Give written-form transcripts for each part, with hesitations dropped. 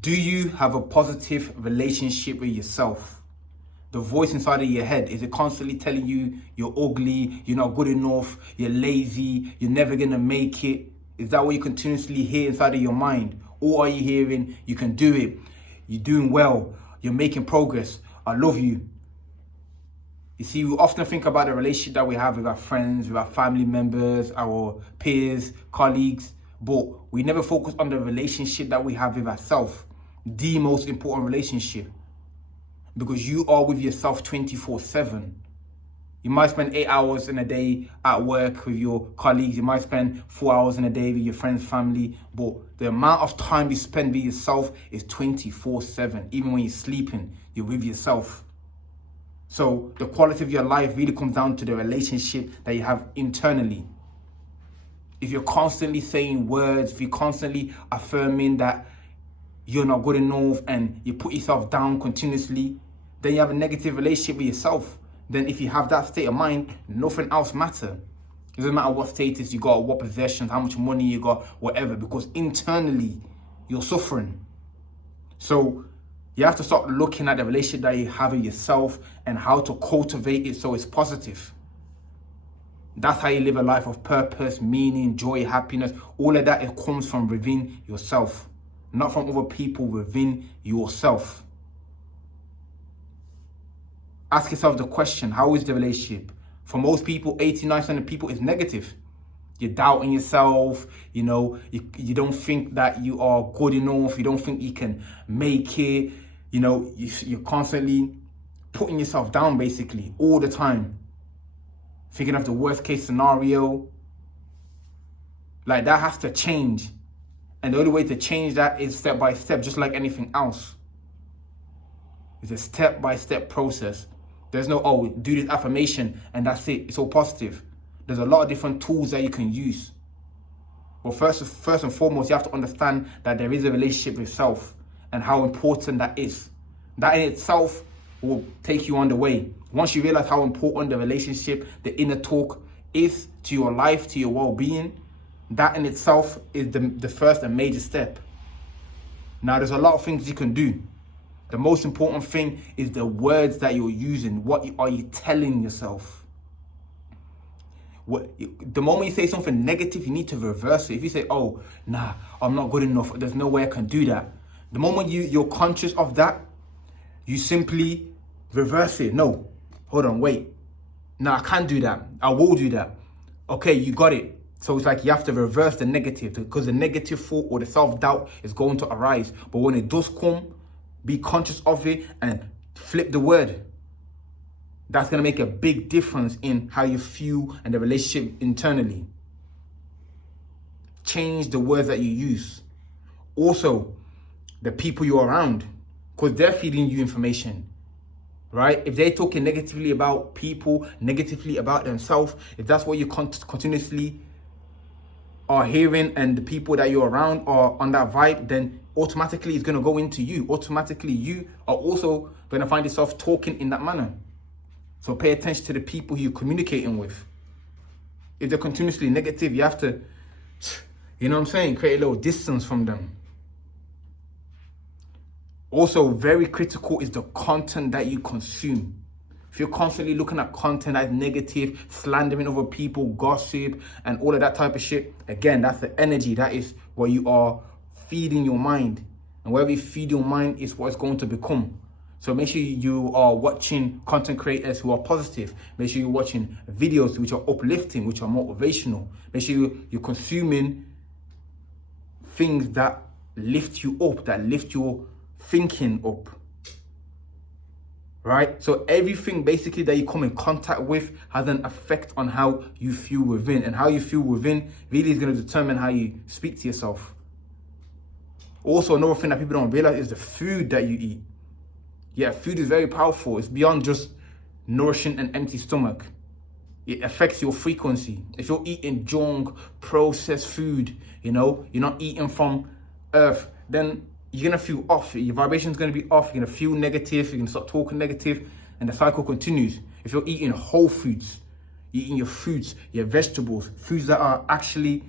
Do you have a positive relationship with yourself? The voice inside of your head, is it constantly telling you you're ugly, you're not good enough, you're lazy, you're never gonna make it? Is that what you continuously hear inside of your mind? Or are you hearing, you can do it, you're doing well, you're making progress, I love you? You see, we often think about the relationship that we have with our friends, with our family members, our peers, colleagues, but we never focus on the relationship that we have with ourselves, the most important relationship, because you are with yourself 24/7. You might spend 8 hours in a day at work with your colleagues. You might spend 4 hours in a day with your friends, family, but the amount of time you spend with yourself is 24/7. Even when you're sleeping, you're with yourself. So the quality of your life really comes down to the relationship that you have internally. If you're constantly saying words, if you're constantly affirming that you're not good enough and you put yourself down continuously, then you have a negative relationship with yourself. Then if you have that state of mind, nothing else matters. It doesn't matter what status you got, what possessions, how much money you got, whatever, because internally you're suffering. So you have to start looking at the relationship that you have with yourself and how to cultivate it so it's positive. That's how you live a life of purpose, meaning, joy, happiness. All of that, it comes from within yourself, not from other people, within yourself. Ask yourself the question, how is the relationship? For most people, 89% of people is negative. You're doubting yourself, you don't think that you are good enough, you don't think you can make it, you're constantly putting yourself down basically all the time. Thinking of the worst case scenario. Like, that has to change. And the only way to change that is step by step, just like anything else. It's a step-by-step process. There's no, do this affirmation and that's it. It's all positive. There's a lot of different tools that you can use. But first and foremost, you have to understand that there is a relationship with self and how important that is. That in itself will take you on the way. Once you realize how important the relationship, the inner talk is to your life, to your well-being, that in itself is the first and major step. Now, there's a lot of things you can do. The most important thing is the words that you're using. What are you telling yourself? The moment you say something negative, you need to reverse it. If you say, nah, I'm not good enough, there's no way I can do that. The moment you're conscious of that, you simply reverse it. No, hold on, wait. No, I can't do that. I will do that. Okay, you got it. So it's like you have to reverse the negative, because the negative thought or the self-doubt is going to arise. But when it does come, be conscious of it and flip the word. That's going to make a big difference in how you feel and the relationship internally. Change the words that you use. Also, the people you're around, because they're feeding you information, right? If they're talking negatively about people, negatively about themselves, if that's what you continuously are hearing and the people that you're around are on that vibe, then automatically it's going to go into you. Automatically you are also going to find yourself talking in that manner. So pay attention to the people you're communicating with. If they're continuously negative, you have to, create a little distance from them. Also, very critical is the content that you consume. If you're constantly looking at content that's negative, slandering other people, gossip, and all of that type of shit, again, that's the energy. That is what you are feeding your mind. And wherever you feed your mind is what it's going to become. So make sure you are watching content creators who are positive. Make sure you're watching videos which are uplifting, which are motivational. Make sure you're consuming things that lift you up, that lift your thinking up. Right? So everything basically that you come in contact with has an effect on how you feel within. And how you feel within really is going to determine how you speak to yourself. Also, another thing that people don't realize is the food that you eat. Yeah, food is very powerful. It's beyond just nourishing an empty stomach. It affects your frequency. If you're eating junk, processed food, you're not eating from earth, then you're going to feel off. Your vibration's going to be off. You're going to feel negative. You're going to start talking negative, and the cycle continues. If you're eating whole foods, you're eating your fruits, your vegetables, foods that are actually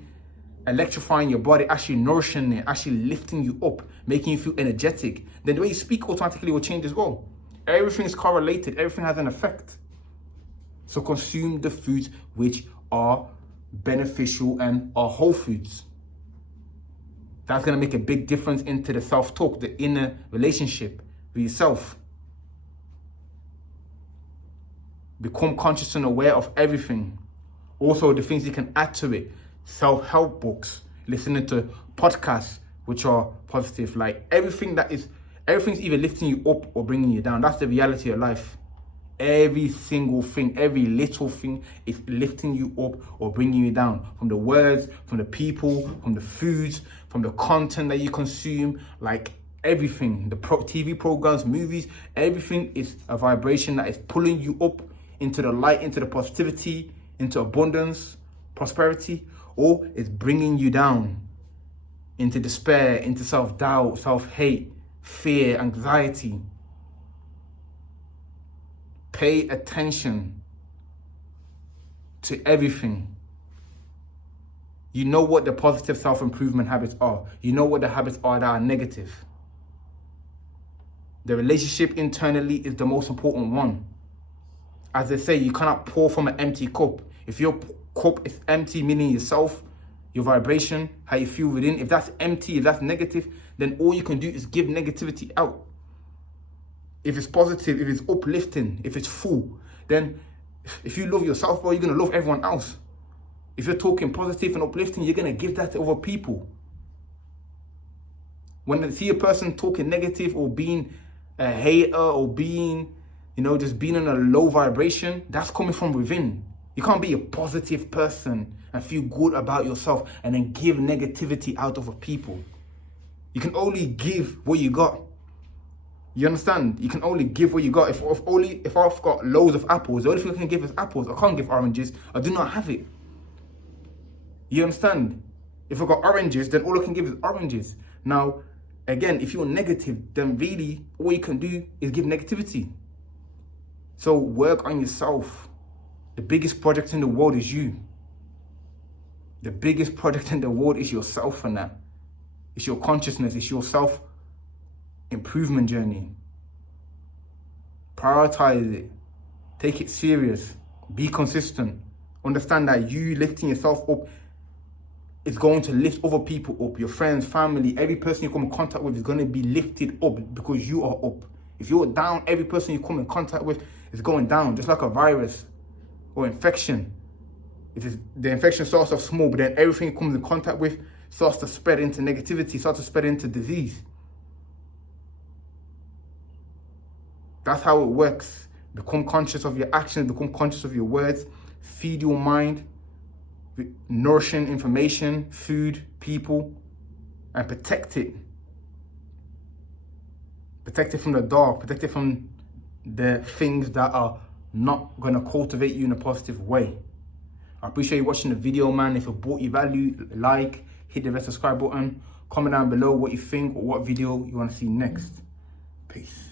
electrifying your body, actually nourishing it, actually lifting you up, making you feel energetic, then the way you speak automatically will change as well. Everything is correlated. Everything has an effect. So consume the foods which are beneficial and are whole foods. That's going to make a big difference into the self-talk, the inner relationship with yourself. Become conscious and aware of everything. Also, the things you can add to it. Self-help books, listening to podcasts which are positive. Like everything's either lifting you up or bringing you down. That's the reality of life. Every single thing, every little thing is lifting you up or bringing you down. From the words, from the people, from the foods, from the content that you consume, like everything. The TV programs, movies, everything is a vibration that is pulling you up into the light, into the positivity, into abundance, prosperity, or it's bringing you down into despair, into self-doubt, self-hate, fear, anxiety. Pay attention to everything. You know what the positive self-improvement habits are. You know what the habits are that are negative. The relationship internally is the most important one. As they say, you cannot pour from an empty cup. If your cup is empty, meaning yourself, your vibration, how you feel within, if that's empty, if that's negative, then all you can do is give negativity out. If it's positive, if it's uplifting, if it's full, then if you love yourself, bro, you're going to love everyone else. If you're talking positive and uplifting, you're going to give that to other people. When I see a person talking negative or being a hater or being, just being in a low vibration, that's coming from within. You can't be a positive person and feel good about yourself and then give negativity out of people. You can only give what you got. You understand? You can only give what you got. If I've got loads of apples, the only thing I can give is apples. I can't give oranges. I do not have it. You understand? If I've got oranges, then all I can give is oranges. Now, again, if you're negative, then really all you can do is give negativity. So work on yourself. The biggest project in the world is you. The biggest project in the world is yourself and that. It's your consciousness. It's your self-improvement journey. Prioritize it. Take it serious. Be consistent. Understand that you lifting yourself up is going to lift other people up. Your friends, family, every person you come in contact with is going to be lifted up because you are up. If you're down, every person you come in contact with is going down, just like a virus or infection. The infection starts off small, but then everything it comes in contact with starts to spread into negativity, starts to spread into disease. That's how it works. Become conscious of your actions, become conscious of your words, feed your mind with nourishing information, food, people, and protect it. Protect it from the dark, protect it from the things that are not going to cultivate you in a positive way. I appreciate you watching the video, man. If it brought you value, like, hit the red subscribe button, comment down below what you think or what video you want to see next. Peace.